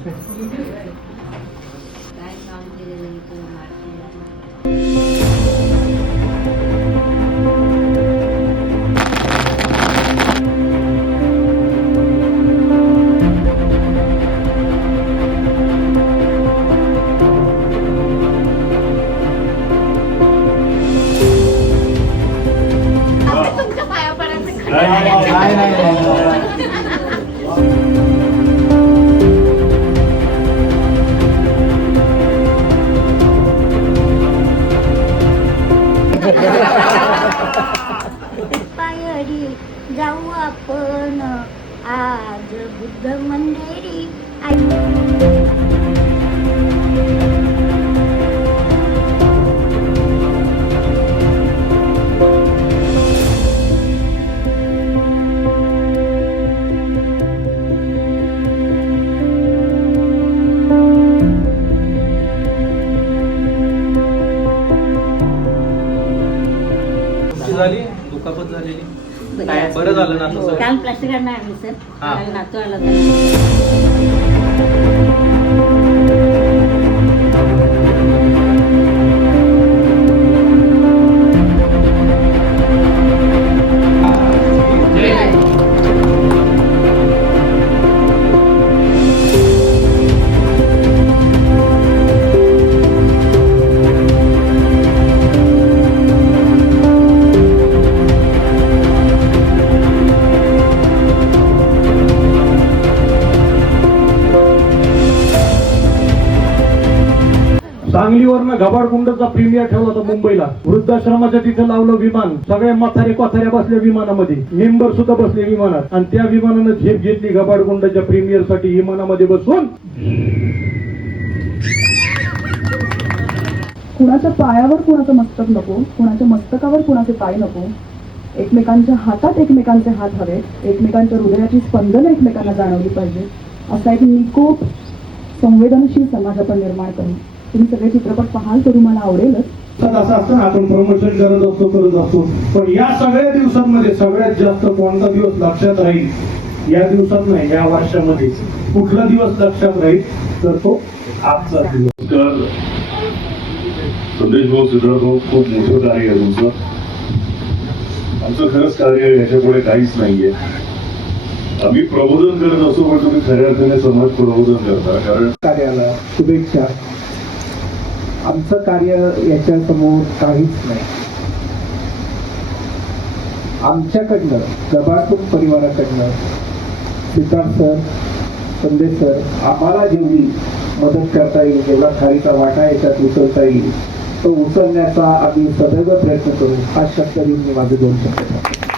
काय काम केलेलं तुमच्या पायापर्यंत पायरी जाऊ आपण आज बुद्ध मंदिरी. झाली दुखापत झालेली काय बरं झालं ना तसं काल प्लास्टिक नाही आणलं सर. हा. काल नातू आला होता. सांगलीवरनं घबाडकुंडचा प्रीमियर ठेवला होता मुंबईला. वृद्धाश्रमाच्या तिथे लावलं विमान. सगळ्या म्हातारे कोथाऱ्या बसल्या विमानामध्ये, मेंबर सुद्धा बसले विमानात. आणि त्या विमानानं झेप घेतली घबाडकुंडच्या प्रीमियर साठी विमानामध्ये बसून. कुणाच्या पायावर कुणाचं मस्तक नको, कुणाच्या मस्तकावर कुणाचे पाय नको. एकमेकांच्या हातात एकमेकांचे हात हवे. एकमेकांच्या हृदयाची स्पंदन एकमेकांना जाणवली पाहिजे. असा एक निकोप संवेदनशील समाज आपण निर्माण करू. तुम्ही सगळे चित्रपट पाहाल तर तुम्हाला आवडेलच. असं असतं ना, आपण प्रमोशन करत असतो पण या सगळ्या दिवसांमध्ये सगळ्यात जास्त कोणता दिवस लक्षात राहील या दिवसात नाही, या वर्षामध्ये कुठला दिवस लक्षात राहील तर तो आजचा दिवस. संदेश भाऊ सिद्धार्थ भाऊ, खूप मोठं कार्य आहे तुमचं. आमचं खरंच कार्य याच्यापुढे काहीच नाहीये. आम्ही प्रबोधन करत असतो पण तुम्ही खऱ्या अर्थाने समाज प्रबोधन करता. कारण कार्याला शुभेच्छा. आमचं कार्य याच्या समोर काहीच नाही. आमच्याकडनं, गबाळपूर परिवाराकडनं सिद्धार्थ सर, संदेश सर, आम्हाला जेवढी मदत करता येईल, जेवढा खारीचा वाटा याच्यात उचलता येईल तो उचलण्याचा आम्ही सदैव प्रयत्न करू. हा शब्द देऊन मी माझे 2 शब्द